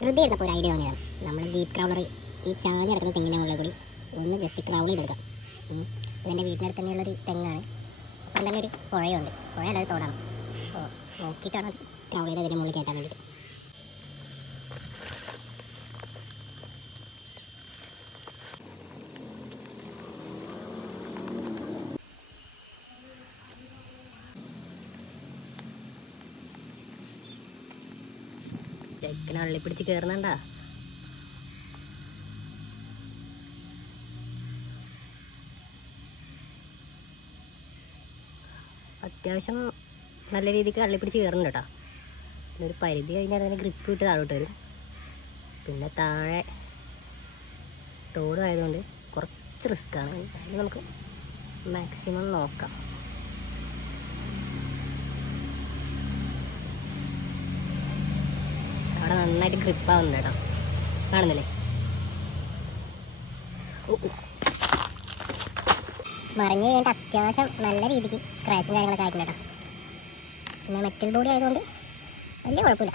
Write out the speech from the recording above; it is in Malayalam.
വെറുതെ ഇരുന്നപ്പോൾ ഒരു ഐഡിയ തോന്നിയതാണ്. നമ്മൾ ജീപ്പ് ക്രൗളർ ഈ ചാഞ്ഞ് കിടക്കുന്ന തെങ്ങിൻ്റെ മുകളിൽ കൂടി ഒന്ന് ജസ്റ്റ് ക്രൗൾ ചെയ്തെടുക്കാം. ഇതെൻ്റെ വീട്ടിനടുത്ത് തന്നെയുള്ളൊരു തെങ്ങാണ്. അപ്പം തന്നെ ഒരു പുഴയുണ്ട്. പുഴ അല്ലാതെ തോടാണ്. അപ്പോൾ നോക്കിയിട്ടാണ് ക്രൗൾ ചെയ്ത് അതിൻ്റെ മുകളിൽ കയറ്റാൻ വേണ്ടിയിട്ട്. ചെക്കനെ അള്ളി പിടിച്ച് കയറുന്നുണ്ടാ. അത്യാവശ്യം നല്ല രീതിക്ക് അള്ളി പിടിച്ച് കയറുന്നുണ്ട് കേട്ടോ. ഒരു പരിധി കഴിഞ്ഞാൽ അതിന് ഗ്രിപ്പ് വിട്ട് താഴോട്ട് വരും. പിന്നെ താഴെ തോടായതുകൊണ്ട് കുറച്ച് റിസ്ക്കാണ്. അതിന് നമുക്ക് മാക്സിമം നോക്കാം. അവിടെ നന്നായിട്ട് ഗ്രിപ്പാവുന്നുണ്ട് കേട്ടോ, കാണുന്നില്ലേ? മറിഞ്ഞ് വീണിട്ട് അത്യാവശ്യം നല്ല രീതിക്ക് സ്ക്രാച്ചും കാര്യങ്ങളൊക്കെ ആയിട്ടുണ്ട് കേട്ടോ. പിന്നെ മെറ്റൽ ബോഡി ആയതുകൊണ്ട് വലിയ കുഴപ്പമില്ല.